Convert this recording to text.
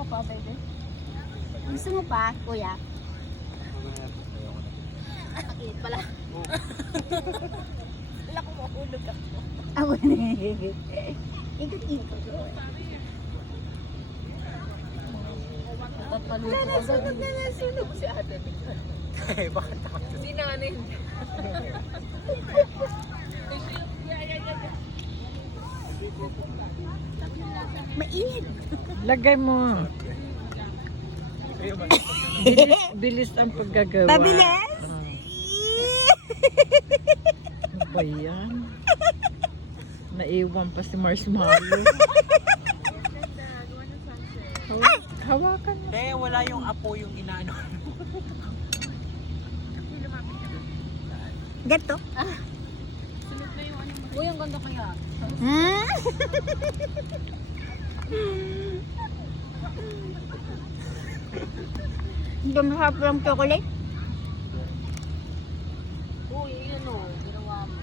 ka pa, baby? Gusto mo pa, kuya? Akit pala. Wala ko mahulog ako. Ako na. Ikot-ikot. Nasunog na nasunog si ate. Bakit takot ka? Si nanay. Mainit. Lagay mo. Bilis ang paggagawa. Mabilis? Ano ba yan? Naiwan pa si Marshmallow. Hawakan mo. Hindi, wala yung apo yung inaano. Gato? Uy, ang ganda kaya. Hmm? Dumahap lang chocolate? Uy, yun o. Ginawa mo.